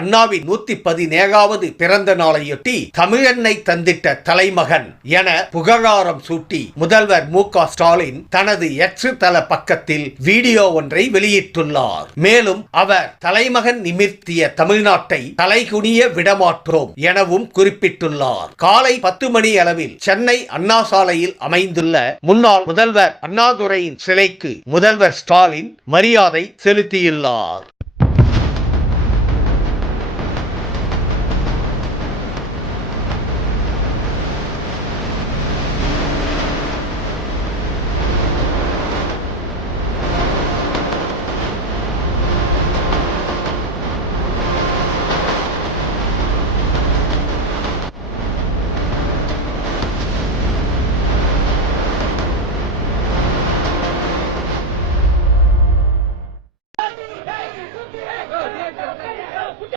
அண்ணாவின் நூத்தி பதினேழாவது பிறந்த நாளையொட்டி தமிழன்னை தந்திட்ட தலைமகன் என புகழாரம் சூட்டி முதல்வர் மு க ஸ்டாலின் தனது எச்சு தள பக்கத்தில் வீடியோ ஒன்றை வெளியிட்டுள்ளார். மேலும் அவர் தலைமகன் நிமிர்த்திய தமிழ்நாட்டை தலைகுனிய விடமாற்றோம் எனவும் குறிப்பிட்டுள்ளார். காலை பத்து மணி அளவில் சென்னை அண்ணா சாலையில் அமைந்துள்ள முன்னாள் முதல்வர் அண்ணாதுரையின் சிலைக்கு முதல்வர் ஸ்டாலின் மரியாதை செலுத்தியுள்ளார்.